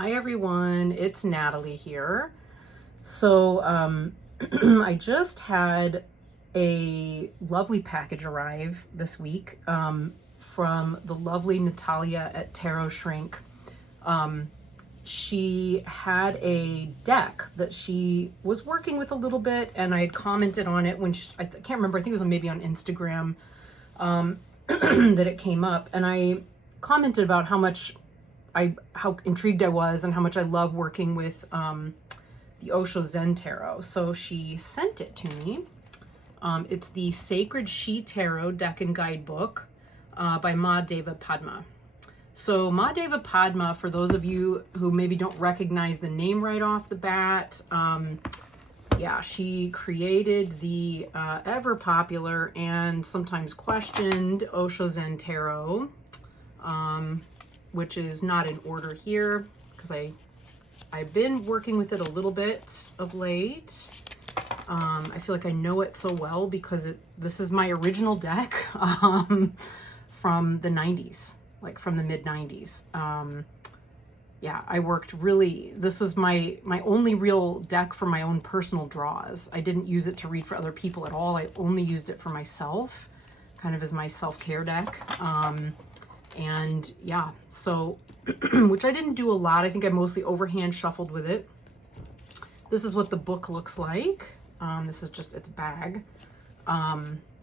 Hi everyone, it's Natalie here. So I just had a lovely package arrive this week from the lovely Natalia at Tarot Shrink. She had a deck that she was working with a little bit, and I had commented on it when I can't remember, I think it was maybe on Instagram that it came up, and I commented about how intrigued I was and how much I love working with the Osho Zen Tarot. So she sent it to me. It's the Sacred She Tarot Deck and Guidebook by Deva Padma. So Deva Padma, for those of you who maybe don't recognize the name right off the bat, yeah, she created the ever popular and sometimes questioned Osho Zen Tarot, which is not in order here because I've been working with it a little bit of late. I feel like I know it so well because this is my original deck from the 90s, like from the mid 90s. Yeah, I worked really, this was my only real deck for my own personal draws. I didn't use it to read for other people at all. I only used it for myself, kind of as my self-care deck. And yeah, so, which I didn't do a lot. I think I mostly overhand shuffled with it. This is what the book looks like. This is just its bag.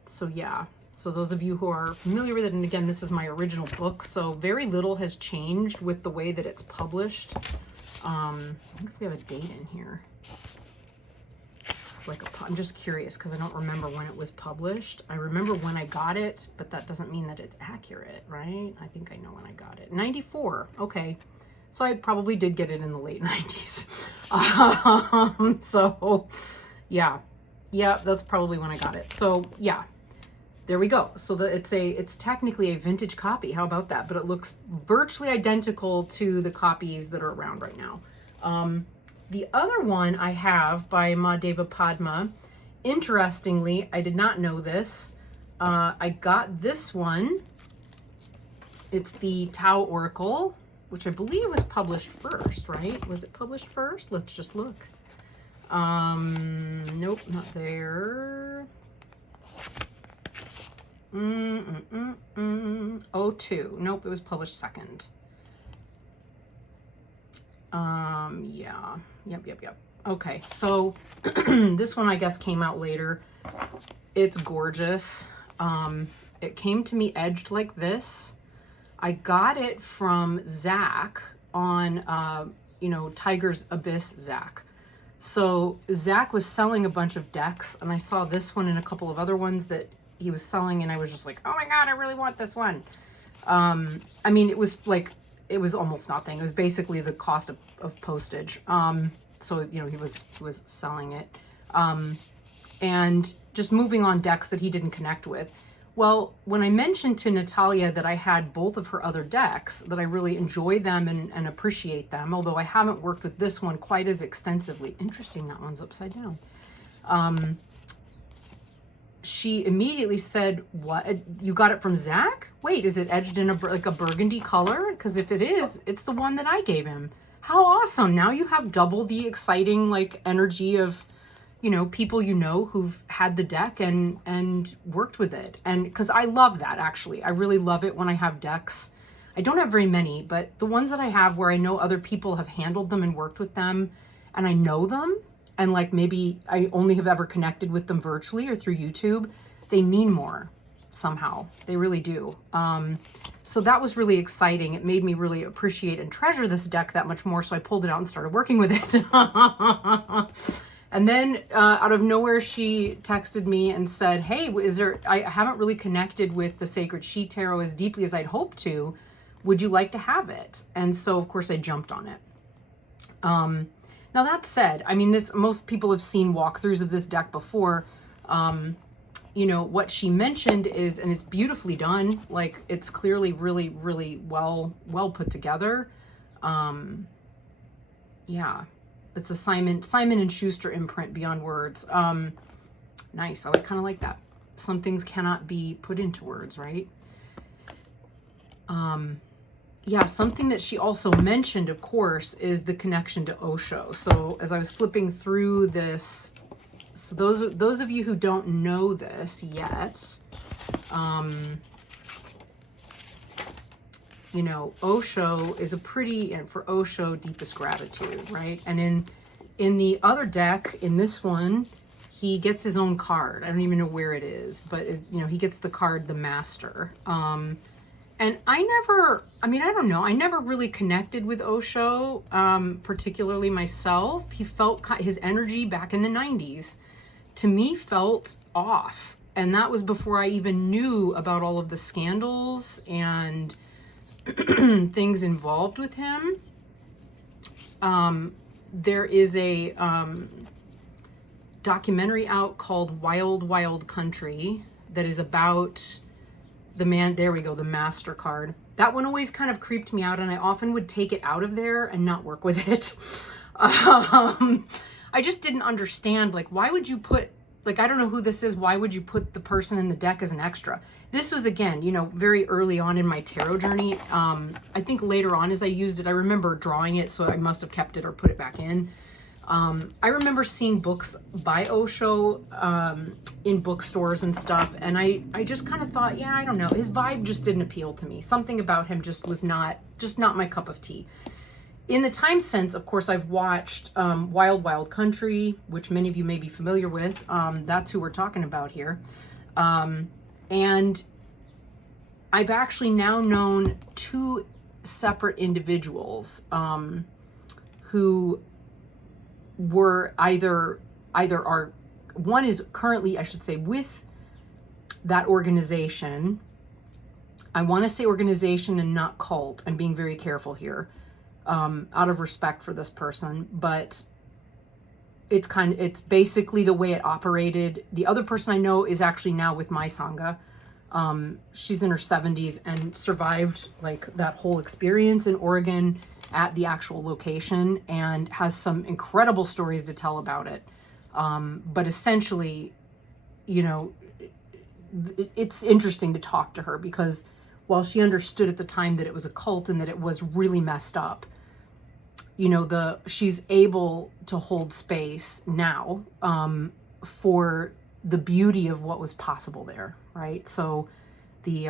So yeah, so those of you who are familiar with it, and again, this is my original book, so very little has changed with the way that it's published. I wonder if we have a date in here. I'm just curious because I don't remember when it was published. I remember when I got it, but that doesn't mean that it's accurate, right? I think I know when I got it. 94, okay. So I probably did get it in the late 90s. So yeah, that's probably when I got it. So yeah, there we go. So it's technically a vintage copy. How about that? But it looks virtually identical to the copies that are around right now. The other one I have by Deva Padma, interestingly, I did not know this. I got this one. It's the Tao Oracle, which I believe was published first, right? Was it published first? Let's just look. Nope, not there. 02. Nope, it was published second. Yeah. Yep. Okay, so this one I guess came out later. It's gorgeous. It came to me edged like this. I got it from Zach on, Tiger's Abyss Zach. So Zach was selling a bunch of decks, and I saw this one and a couple of other ones that he was selling, and I was just like, oh my God, I really want this one. I mean, it was almost nothing. It was basically the cost of postage. So, he was selling it. And just moving on decks that he didn't connect with. Well, when I mentioned to Natalia that I had both of her other decks, that I really enjoy them and appreciate them, although I haven't worked with this one quite as extensively. Interesting, that one's upside down. She immediately said, what? You got it from Zach? Wait, is it edged in a burgundy color? Because if it is, it's the one that I gave him. How awesome. Now you have double the exciting energy of, people who've had the deck and worked with it. And because I love that, actually. I really love it when I have decks. I don't have very many, but the ones that I have where I know other people have handled them and worked with them, and I know them, and maybe I only have ever connected with them virtually or through YouTube, they mean more somehow. They really do. So that was really exciting. It made me really appreciate and treasure this deck that much more. So I pulled it out and started working with it. And then out of nowhere, she texted me and said, hey, I haven't really connected with the Sacred She Tarot as deeply as I'd hoped to. Would you like to have it? And so of course I jumped on it. Now that said, I mean, most people have seen walkthroughs of this deck before. What she mentioned is, and it's beautifully done, it's clearly really, really well put together. Yeah, it's a Simon & Schuster imprint beyond words. Nice, I kind of like that. Some things cannot be put into words, right? yeah, something that she also mentioned, of course, is the connection to Osho. So as I was flipping through this, so those of you who don't know this yet, you know, Osho is a pretty, and for Osho, deepest gratitude, right? And in the other deck, in this one, he gets his own card. I don't even know where it is, but it, you know, he gets the card, the Master. And I don't know, I never really connected with Osho, particularly myself. He felt, his energy back in the 90s, to me, felt off. And that was before I even knew about all of the scandals and things involved with him. There is a documentary out called Wild Wild Country that is about the man, there we go, the Master card. That one always kind of creeped me out, and I often would take it out of there and not work with it. I just didn't understand, like, why would you put, like, I don't know who this is, why would you put the person in the deck as an extra? This was, again, you know, very early on in my tarot journey. I think later on as I used it, I remember drawing it, so I must have kept it or put it back in. I remember seeing books by Osho in bookstores and stuff, and I just kind of thought, yeah, I don't know, his vibe just didn't appeal to me. Something about him just was not my cup of tea. In the time since, of course, I've watched Wild Wild Country, which many of you may be familiar with. That's who we're talking about here. And I've actually now known two separate individuals who were either are, one is currently, I should say, with that organization. I want to say organization and not cult. I'm being very careful here, out of respect for this person, but it's basically the way it operated. The other person I know is actually now with my Sangha. She's in her 70s and survived like that whole experience in Oregon at the actual location and has some incredible stories to tell about it. But essentially, you know, it's interesting to talk to her because while she understood at the time that it was a cult and that it was really messed up, you know, she's able to hold space now for the beauty of what was possible there, right? So the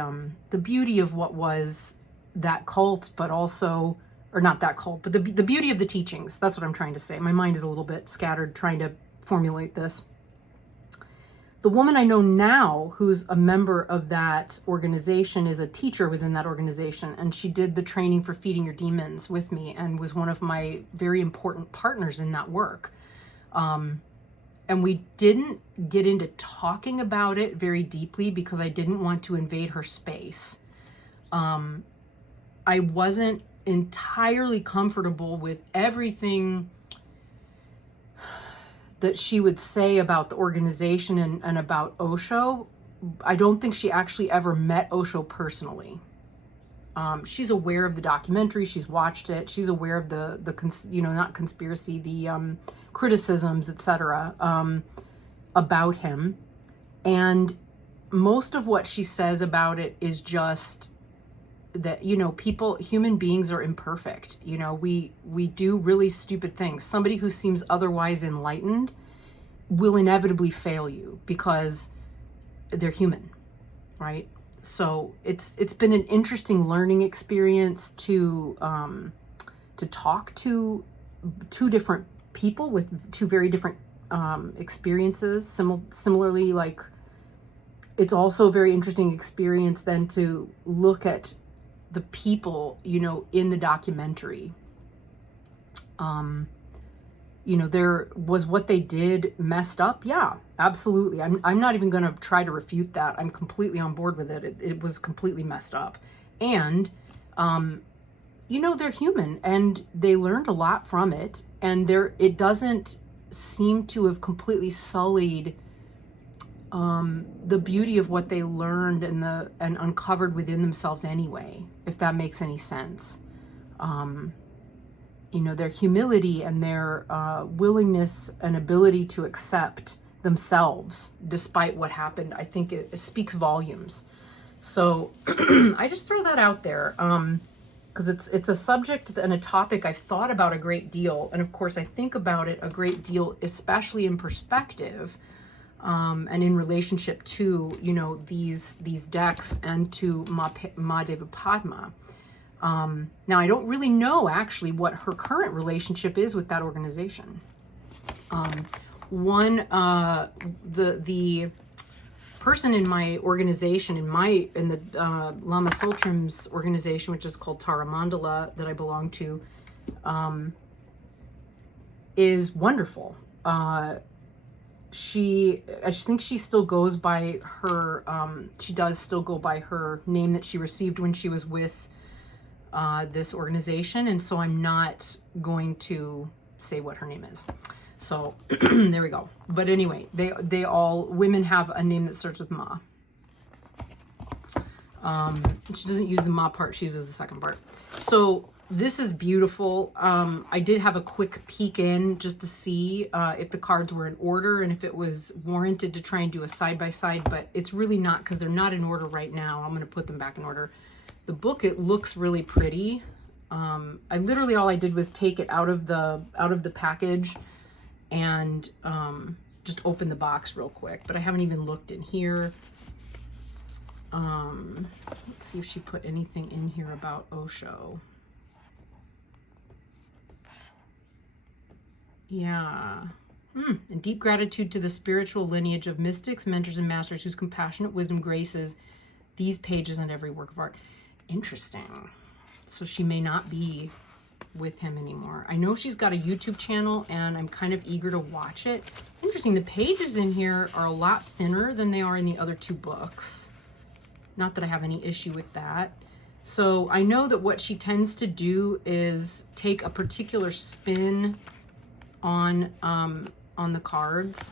beauty of what was that cult, but also, or not that cult, but the beauty of the teachings. That's what I'm trying to say. My mind is a little bit scattered trying to formulate this. The woman I know now who's a member of that organization is a teacher within that organization, and she did the training for Feeding Your Demons with me and was one of my very important partners in that work. And we didn't get into talking about it very deeply because I didn't want to invade her space. I wasn't entirely comfortable with everything that she would say about the organization and about Osho. I don't think she actually ever met Osho personally. She's aware of the documentary. She's watched it. She's aware of the not conspiracy, the criticisms, etc. About him. And most of what she says about it is just that, you know, human beings are imperfect. You know, we do really stupid things. Somebody who seems otherwise enlightened will inevitably fail you because they're human, right? So it's been an interesting learning experience to talk to two different people with two very different experiences. Similarly, like, it's also a very interesting experience then to look at the people, you know, in the documentary. You know, there was what they did messed up. Yeah, absolutely. I'm not even going to try to refute that. I'm completely on board with it. It was completely messed up. And, you know, they're human and they learned a lot from it. And it doesn't seem to have completely sullied the beauty of what they learned and uncovered within themselves anyway, if that makes any sense. You know, their humility and their willingness and ability to accept themselves despite what happened, I think it speaks volumes. So I just throw that out there. because it's a subject and a topic I've thought about a great deal. And of course, I think about it a great deal, especially in perspective, and in relationship to, you know, these decks and to Deva Padma. Now, I don't really know actually what her current relationship is with that organization. The person in my organization, in the Lama Tsultrim's organization, which is called Tara Mandala, that I belong to, is wonderful. I think she still goes by her, she does still go by her name that she received when she was with this organization. And so I'm not going to say what her name is. So there we go. But anyway, they all, women have a name that starts with Ma. She doesn't use the Ma part, she uses the second part. So this is beautiful. I did have a quick peek in just to see if the cards were in order and if it was warranted to try and do a side-by-side, but it's really not, because they're not in order right now. I'm going to put them back in order. The book, it looks really pretty. I literally, all I did was take it out of the package and just open the box real quick, but I haven't even looked in here. Let's see if she put anything in here about Osho. Yeah. And deep gratitude to the spiritual lineage of mystics, mentors, and masters whose compassionate wisdom graces these pages and every work of art. Interesting. So she may not be with him anymore. I know she's got a YouTube channel and I'm kind of eager to watch it. Interesting. The pages in here are a lot thinner than they are in the other two books. Not that I have any issue with that. So I know that what she tends to do is take a particular spin on the cards.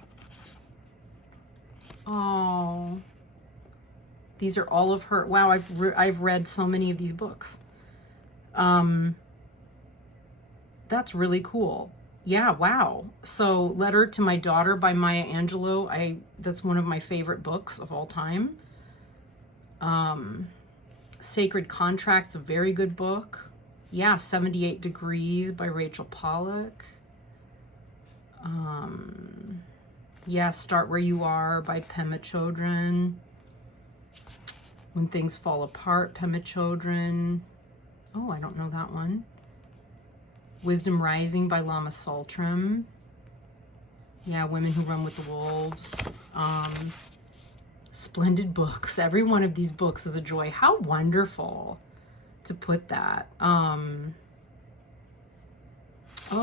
Oh, these are all of her. Wow, I've read so many of these books. That's really cool. Yeah, wow. So Letter to My Daughter by Maya Angelou. That's one of my favorite books of all time. Sacred Contracts, a very good book. Yeah, 78 Degrees by Rachel Pollack. Yeah, Start Where You Are by Pema Chodron. When Things Fall Apart, Pema Chodron. Oh, I don't know that one. Wisdom Rising by Lama Tsultrim. Yeah, Women Who Run with the Wolves. Splendid books. Every one of these books is a joy. How wonderful to put that. Oh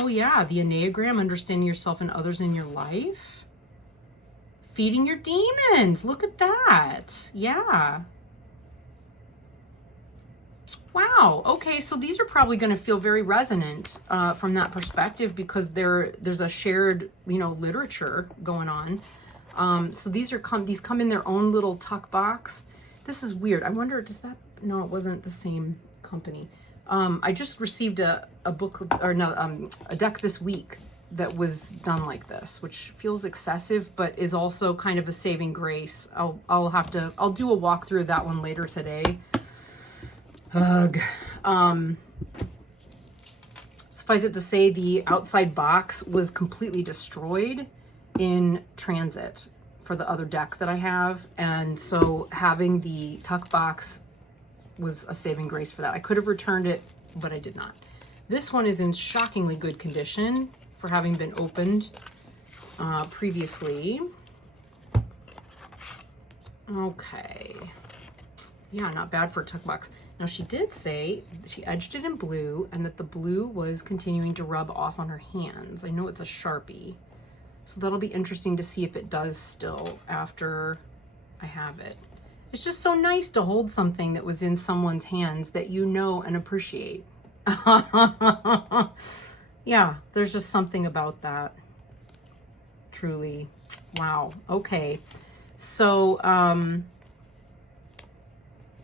yeah, the Enneagram, understanding yourself and others in your life. Feeding your demons. Look at that. Yeah. Wow. Okay, so these are probably going to feel very resonant from that perspective, because there's a shared, literature going on. So these come in their own little tuck box. This is weird. I wonder, no, it wasn't the same company. I just received a book, or no, a deck this week that was done like this, which feels excessive, but is also kind of a saving grace. I'll do a walkthrough of that one later today. Ugh. Suffice it to say, the outside box was completely destroyed in transit for the other deck that I have, and so having the tuck box was a saving grace for that. I could have returned it, but I did not. This one is in shockingly good condition for having been opened previously. Okay. Yeah, not bad for a tuck box. Now, she did say she edged it in blue and that the blue was continuing to rub off on her hands. I know it's a Sharpie, so that'll be interesting to see if it does still after I have it. It's just so nice to hold something that was in someone's hands that you know and appreciate. Yeah, there's just something about that. Truly. Wow. Okay. So,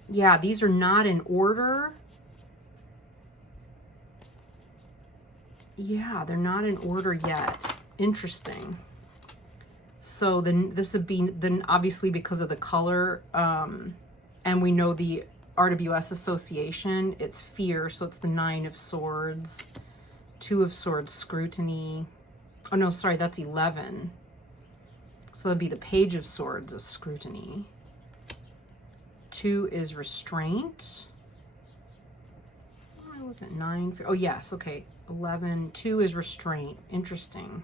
yeah, these are not in order. Yeah, they're not in order yet. Interesting. So then this would be, then obviously because of the color, and we know the RWS association, it's fear. So it's the 9 of Swords, 2 of Swords, scrutiny. Oh no, sorry, that's 11. So that'd be the Page of Swords is scrutiny. 2 is restraint. I look at 9. Oh yes, okay. 11. 2 is restraint. Interesting.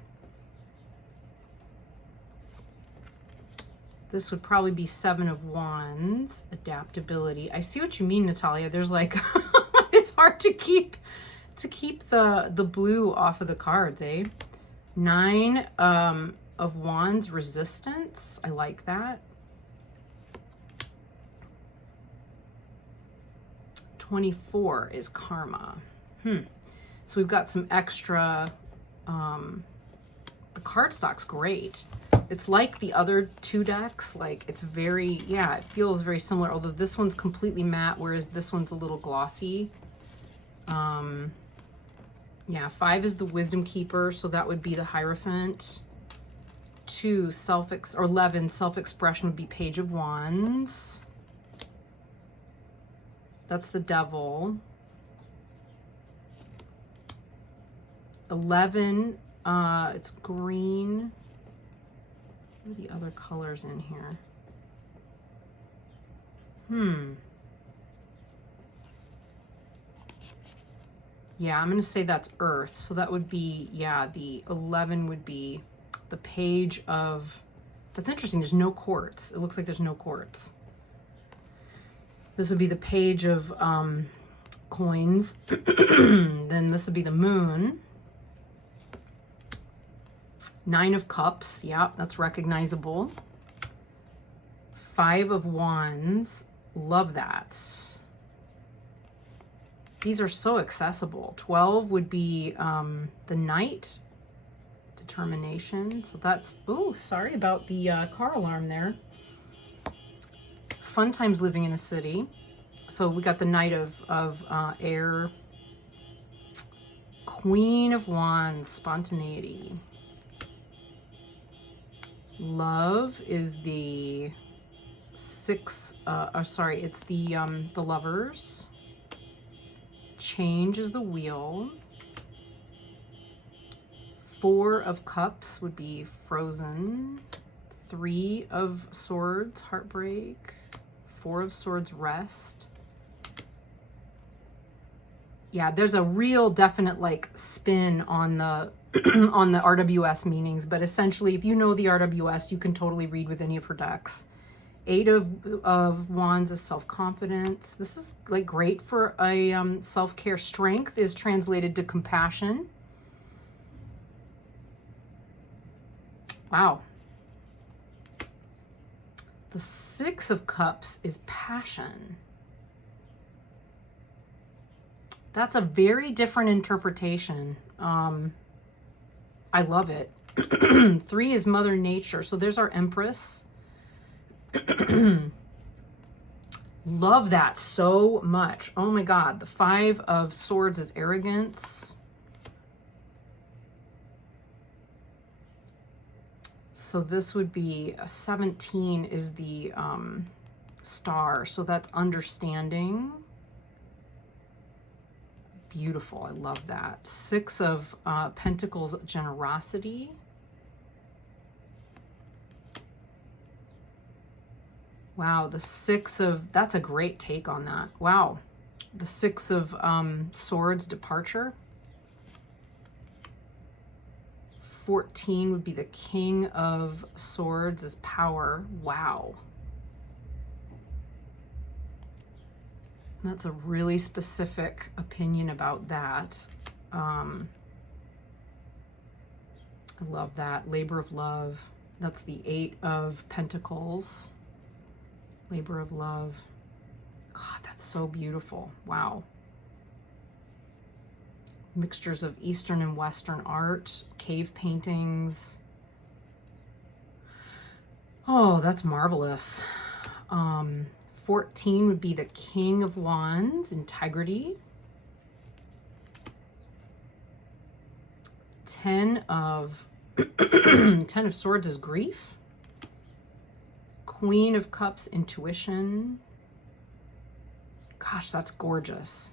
This would probably be 7 of Wands, adaptability. I see what you mean, Natalia. There's like, it's hard to keep the blue off of the cards, eh? 9 of Wands, resistance. I like that. 24 is karma. So we've got some extra, the cardstock's great. It's like the other 2 decks, like it's very, yeah, it feels very similar, although this one's completely matte, whereas this one's a little glossy. Yeah, 5 is the Wisdom Keeper, so that would be the Hierophant. 2, 11, self-expression would be Page of Wands. That's the Devil. 11, it's green. What are the other colors in here? Yeah, I'm going to say that's Earth. So that would be, yeah, the 11 would be the Page of... That's interesting. There's no quartz. It looks like there's no quartz. This would be the Page of coins. Then this would be the Moon. 9 of Cups. Yeah, that's recognizable. 5 of Wands. Love that. These are so accessible. 12 would be the Knight. Determination. So that's... Oh, sorry about the car alarm there. Fun times living in a city. So we got the Knight of Air. Queen of Wands. Spontaneity. Love is the 6, sorry, it's the Lovers. Change is the Wheel. 4 of Cups would be Frozen. 3 of Swords, Heartbreak. 4 of Swords, Rest. Yeah, there's a real definite like spin on the on the RWS meanings, but essentially if you know the RWS, you can totally read with any of her decks. 8 of Wands is self-confidence. This is like great for a self-care. Strength is translated to compassion. Wow. The 6 of Cups is passion. That's a very different interpretation. I love it. 3 is Mother Nature. So there's our Empress. Love that so much. Oh my God. The 5 of Swords is arrogance. So this would be 17 is the Star. So that's understanding. Beautiful. I love that. 6 of Pentacles, generosity. Wow, the 6 of, that's a great take on that. Wow. The 6 of Swords, departure. 14 would be the King of Swords is power. Wow. That's a really specific opinion about that. I love that. Labor of love. That's the 8 of Pentacles. Labor of love. God, that's so beautiful. Wow. Mixtures of Eastern and Western art. Cave paintings. Oh, that's marvelous. 14 would be the King of Wands, integrity. 10 of 10 of Swords is grief. Queen of Cups, intuition. Gosh, that's gorgeous.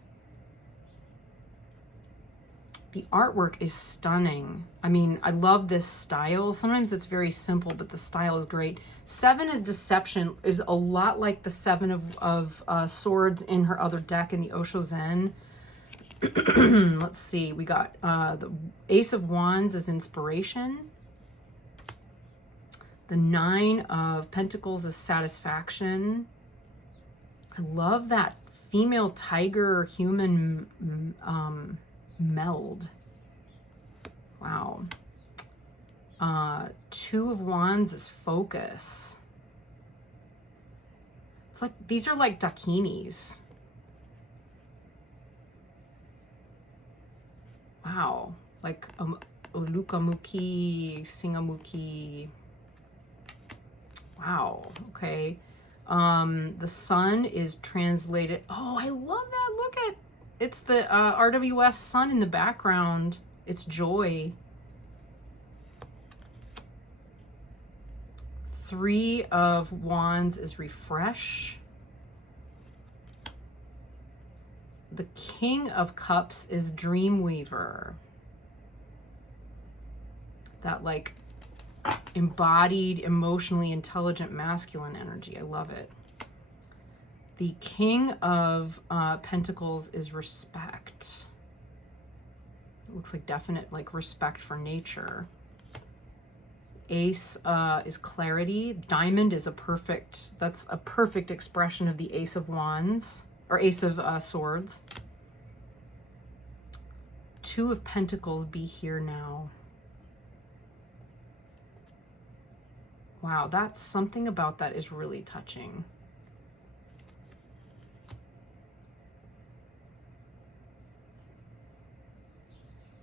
The artwork is stunning. I mean, I love this style. Sometimes it's very simple, but the style is great. 7 is deception, is a lot like the 7 of swords in her other deck in the Osho Zen. Let's see. We got the Ace of Wands is inspiration. The 9 of Pentacles is satisfaction. I love that female tiger human meld. Wow. 2 of Wands is focus. It's like, these are like dakinis. Wow. Like Ulukamuki, Singamuki. Wow. Okay. The sun is translated. Oh, I love that. Look at, it's the RWS sun in the background. It's joy. 3 of Wands is refresh. The King of Cups is Dreamweaver. That like embodied, emotionally intelligent masculine energy. I love it. The King of Pentacles is respect. It looks like definite like respect for nature. Ace is clarity. Diamond is that's a perfect expression of the Ace of Wands, or Ace of Swords. 2 of Pentacles, be here now. Wow, that's something about that is really touching.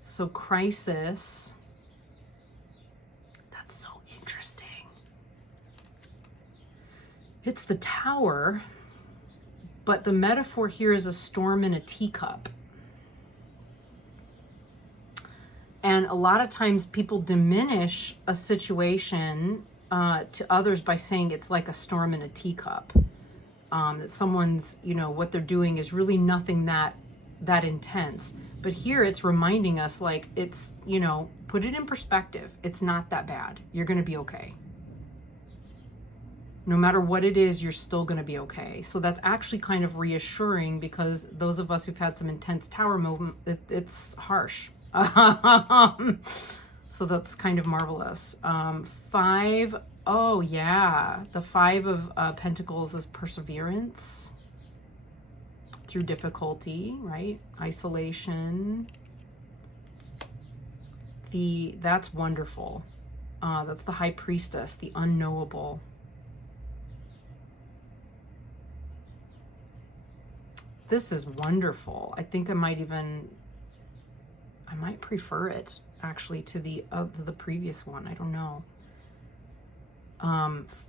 So crisis, that's so interesting. It's the Tower, but the metaphor here is a storm in a teacup. And a lot of times people diminish a situation to others by saying it's like a storm in a teacup. That someone's, you know, what they're doing is really nothing that intense. But here it's reminding us, like, it's, you know, put it in perspective. It's not that bad. You're going to be okay. No matter what it is, you're still going to be okay. So that's actually kind of reassuring, because those of us who've had some intense tower movement, it's harsh. So that's kind of marvelous. 5, oh yeah. The 5 of Pentacles is perseverance through difficulty, right? Isolation. That's wonderful. That's the High Priestess, the unknowable. This is wonderful. I think I might prefer it actually to the previous one. I don't know.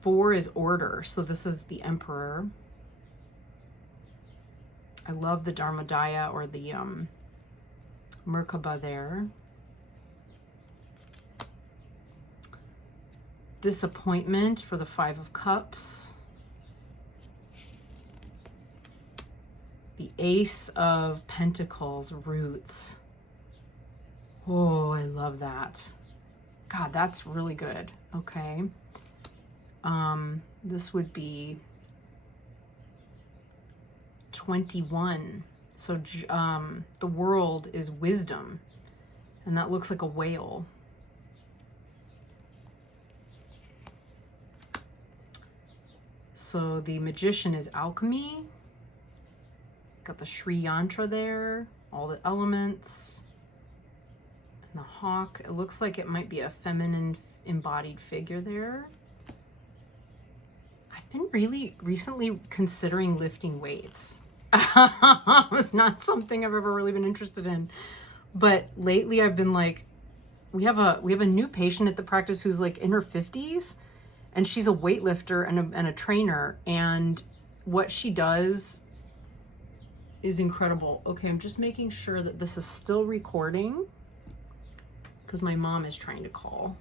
4 is order. So this is the Emperor. I love the Dharmadaya, or the Merkaba there. Disappointment for the 5 of Cups. The Ace of Pentacles, roots. Oh, I love that. God, that's really good. Okay. This would be 21. So the world is wisdom, and that looks like a whale. So the Magician is alchemy. Got the Sri Yantra there, all the elements, and the hawk. It looks like it might be a feminine embodied figure there. I've been really recently considering lifting weights. It's not something I've ever really been interested in, but lately I've been like, we have a new patient at the practice who's like in her 50s, and she's a weightlifter and a trainer, and what she does is incredible. Okay, I'm just making sure that this is still recording, because my mom is trying to call.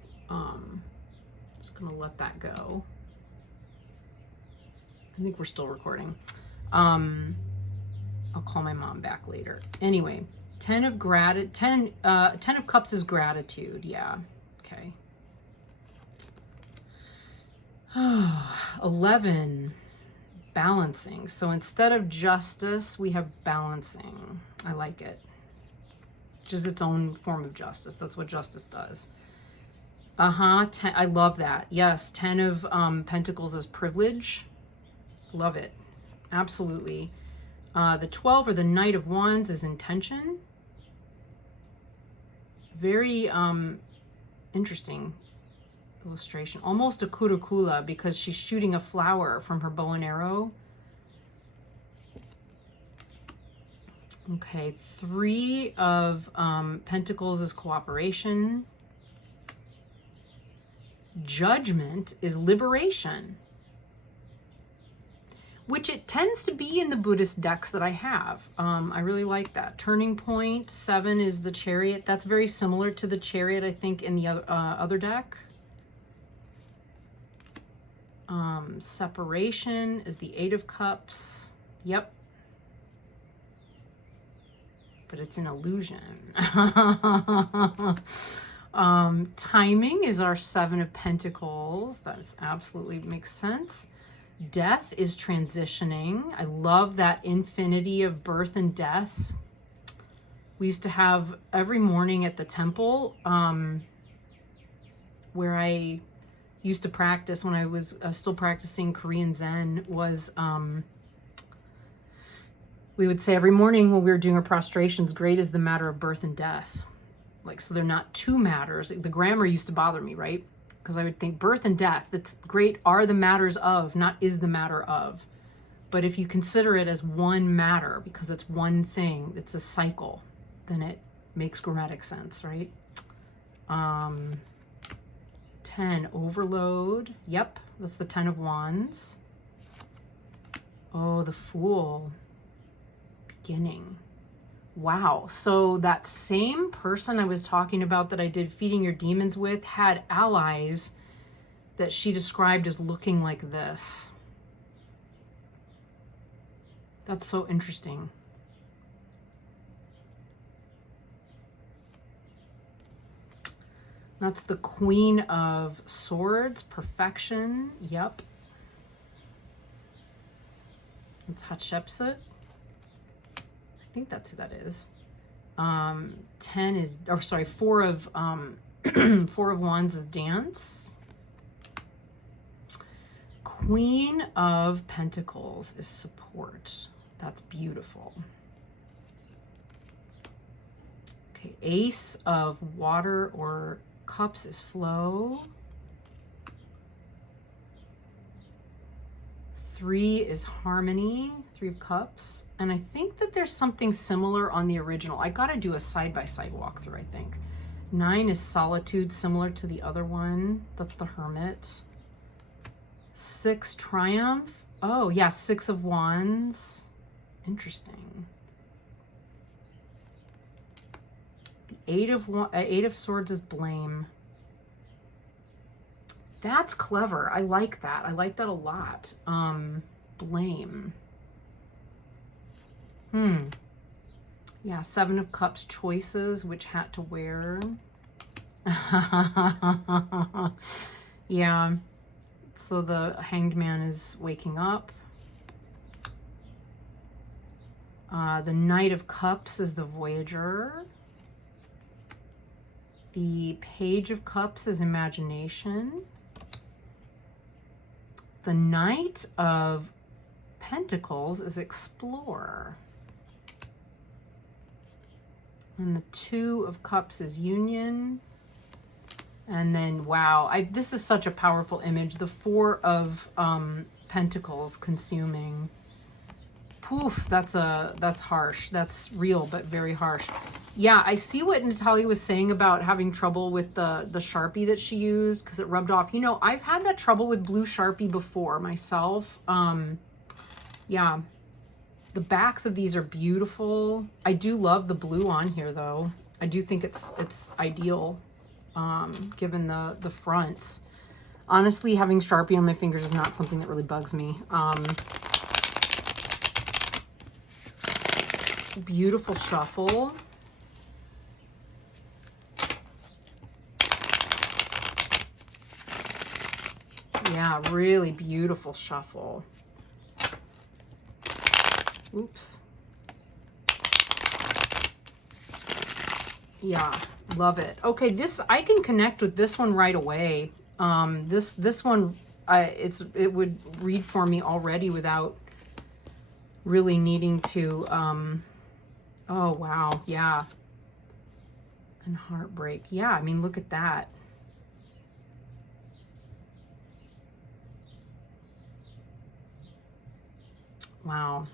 Just gonna let that go. I think we're still recording. I'll call my mom back later. Anyway, 10 of Cups is gratitude. Yeah. Okay. 11, balancing. So instead of justice, we have balancing. I like it. Which is its own form of justice. That's what justice does. I love that. Yes, 10 of Pentacles is privilege. Love it. Absolutely. The 12 or the Knight of Wands is intention. Very interesting illustration. Almost a kurukula because she's shooting a flower from her bow and arrow. Okay, 3 of Pentacles is cooperation. Judgment is liberation, which it tends to be in the Buddhist decks that I have. I really like that. Turning point, 7 is the Chariot. That's very similar to the Chariot, I think, in the other deck. Separation is the 8 of Cups. Yep. But it's an illusion. Timing is our 7 of Pentacles. That absolutely makes sense. Death is transitioning. I love that infinity of birth and death. We used to have every morning at the temple where I used to practice when I was still practicing Korean Zen was we would say every morning when we were doing our prostrations, great is the matter of birth and death. Like, so they're not two matters. The grammar used to bother me, right? Because I would think birth and death, that's great, are the matters of, not is the matter of. But if you consider it as one matter, because it's one thing, it's a cycle, then it makes grammatic sense, right? 10, overload. Yep, that's the 10 of Wands. Oh, the Fool. Beginning. Wow, so that same person I was talking about that I did Feeding Your Demons with had allies that she described as looking like this. That's so interesting. That's the Queen of Swords, perfection. Yep. It's Hatshepsut. I think that's who that is. 10 is, or sorry, 4 of 4 of Wands is dance. Queen of Pentacles is support. That's beautiful. Okay, Ace of Water or Cups is flow. 3 is harmony, 3 of Cups. And I think that there's something similar on the original. I gotta do a side-by-side walkthrough, I think. 9 is solitude, similar to the other one. That's the Hermit. 6, triumph. Oh, yeah, 6 of Wands. Interesting. The 8 of Swords is blame. That's clever. I like that. I like that a lot. Blame. Yeah, 7 of Cups, choices, which hat to wear. Yeah. So the Hanged Man is waking up. The Knight of Cups is the Voyager. The Page of Cups is imagination. The Knight of Pentacles is explorer. And the 2 of Cups is union. And then, wow, this is such a powerful image. The 4 of Pentacles, consuming. Poof, that's harsh. That's real, but very harsh. Yeah, I see what Natalia was saying about having trouble with the Sharpie that she used because it rubbed off. You know, I've had that trouble with blue Sharpie before myself. Yeah, the backs of these are beautiful. I do love the blue on here, though. I do think it's ideal, given the fronts. Honestly, having Sharpie on my fingers is not something that really bugs me. Beautiful shuffle. Yeah, really beautiful shuffle. Oops. Yeah, love it. Okay, this, I can connect with this one right away. This one, it would read for me already without really needing to, oh wow, yeah. And heartbreak. Yeah, I mean, look at that. Wow.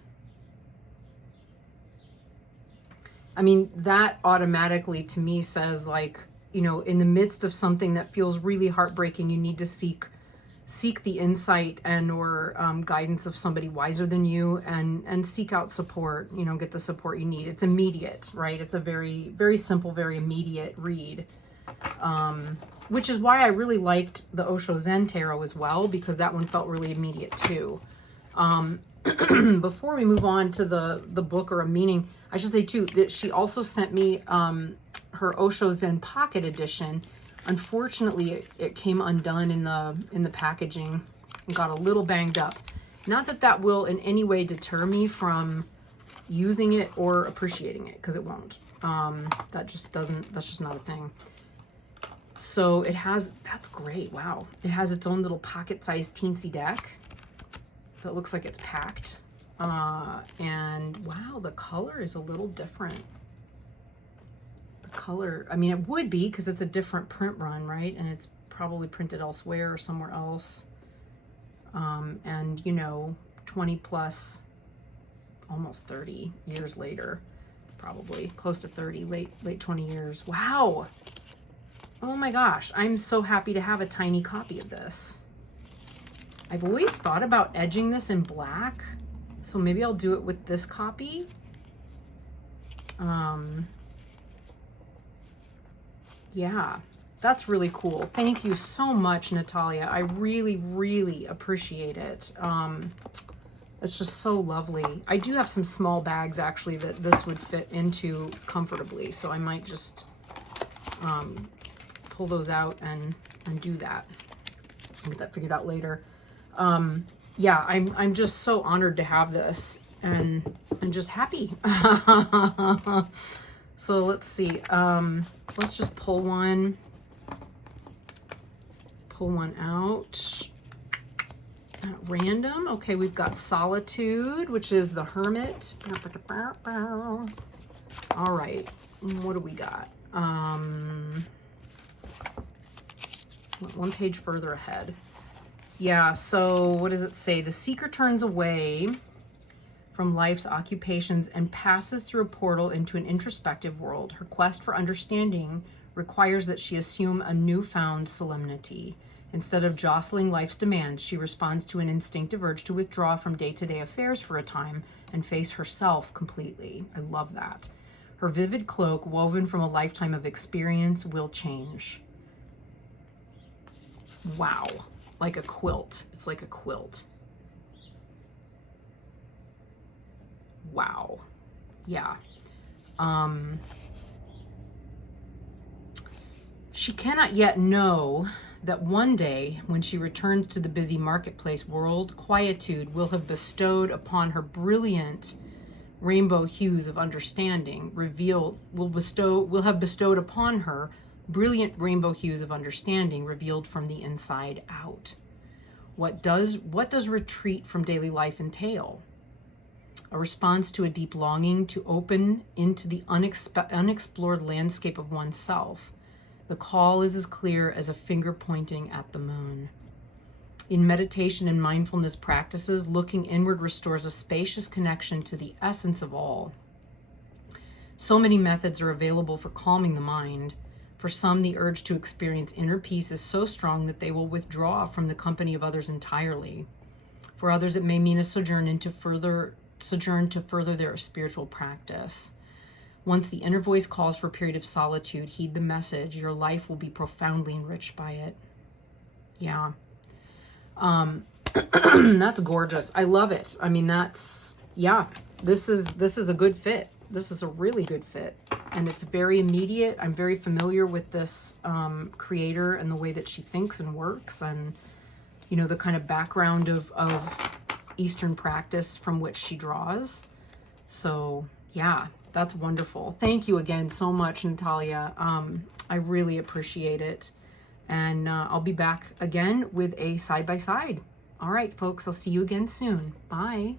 I mean, that automatically to me says, like, you know, in the midst of something that feels really heartbreaking, you need to seek the insight and or guidance of somebody wiser than you, and seek out support, you know, get the support you need. It's immediate, right? It's a very, very simple, very immediate read. Which is why I really liked the Osho Zen Tarot as well, because that one felt really immediate too. Before we move on to the book or a meaning, I should say too that she also sent me her Osho Zen Pocket Edition. Unfortunately, it came undone in the packaging and got a little banged up. Not that that will in any way deter me from using it or appreciating it, because it won't. That's just not a thing. So it has, that's great, wow. It has its own little pocket-sized teensy deck that looks like it's packed. And wow, the color is a little different. The color, I mean, it would be because it's a different print run, right? And it's probably printed elsewhere or somewhere else. And, you know, 20 plus, almost 30 years later, probably close to 30, late 20 years. Wow. Oh my gosh, I'm so happy to have a tiny copy of this. I've always thought about edging this in black, so maybe I'll do it with this copy. Yeah, that's really cool. Thank you so much, Natalia. I really, really appreciate it. It's just so lovely. I do have some small bags actually that this would fit into comfortably, so I might just pull those out and do that. I'll get that figured out later. Yeah, I'm just so honored to have this and just happy. So let's see. Let's just pull one out at random. Okay, we've got Solitude, which is the Hermit. All right, what do we got? One page further ahead. Yeah, so what does it say? The seeker turns away from life's occupations and passes through a portal into an introspective world. Her quest for understanding requires that she assume a newfound solemnity. Instead of jostling life's demands, she responds to an instinctive urge to withdraw from day-to-day affairs for a time and face herself completely. I love that. Her vivid cloak, woven from a lifetime of experience, will change. Wow. Like a quilt. It's like a quilt. Wow. Yeah. She cannot yet know that one day, when she returns to the busy marketplace world, quietude will have bestowed upon her brilliant rainbow hues of understanding, will have bestowed upon her brilliant rainbow hues of understanding revealed from the inside out. What does retreat from daily life entail? A response to a deep longing to open into the unexplored landscape of oneself. The call is as clear as a finger pointing at the moon. In meditation and mindfulness practices, looking inward restores a spacious connection to the essence of all. So many methods are available for calming the mind. For some, the urge to experience inner peace is so strong that they will withdraw from the company of others entirely. For others, it may mean a sojourn to further their spiritual practice. Once the inner voice calls for a period of solitude, heed the message. Your life will be profoundly enriched by it. Yeah. That's gorgeous. I love it. I mean, yeah, this is a good fit. this is a really good fit, and it's very immediate. I'm very familiar with this creator and the way that she thinks and works, and you know, the kind of background of Eastern practice from which she draws. So yeah, that's wonderful. Thank you again so much, Natalia. I really appreciate it. And I'll be back again with a side-by-side. All right, folks, I'll see you again soon. Bye.